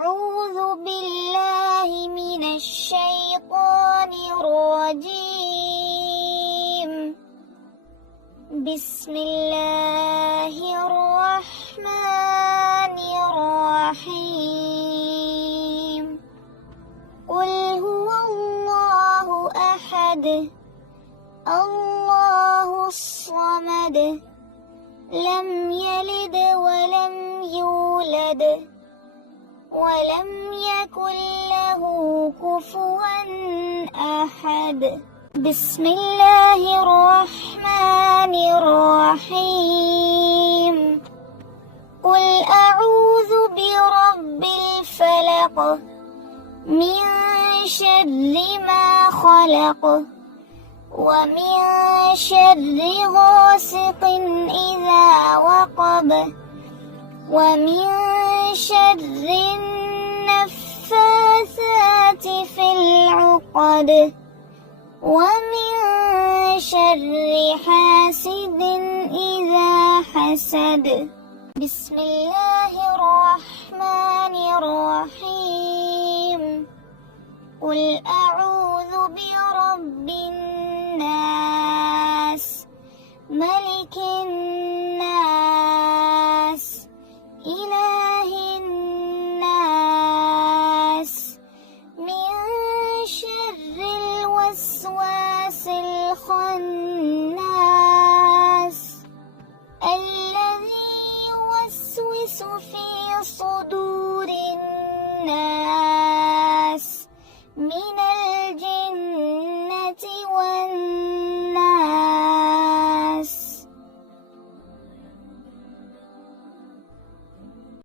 أعوذ بالله من الشيطان الرجيم. بسم الله الرحمن الرحيم. قل هو الله أحد الله الصمد لم يلد ولم يولد ولم يكن له كفوا أحد. بسم الله الرحمن الرحيم. قل أعوذ برب الفلق من شر ما خلق ومن شر غاسق إذا وقب ومن شر النفاثات في العقد ومن شر حاسد إذا حسد. بسم الله الرحمن الرحيم. قل أعوذ برب الناس ملك الناس إله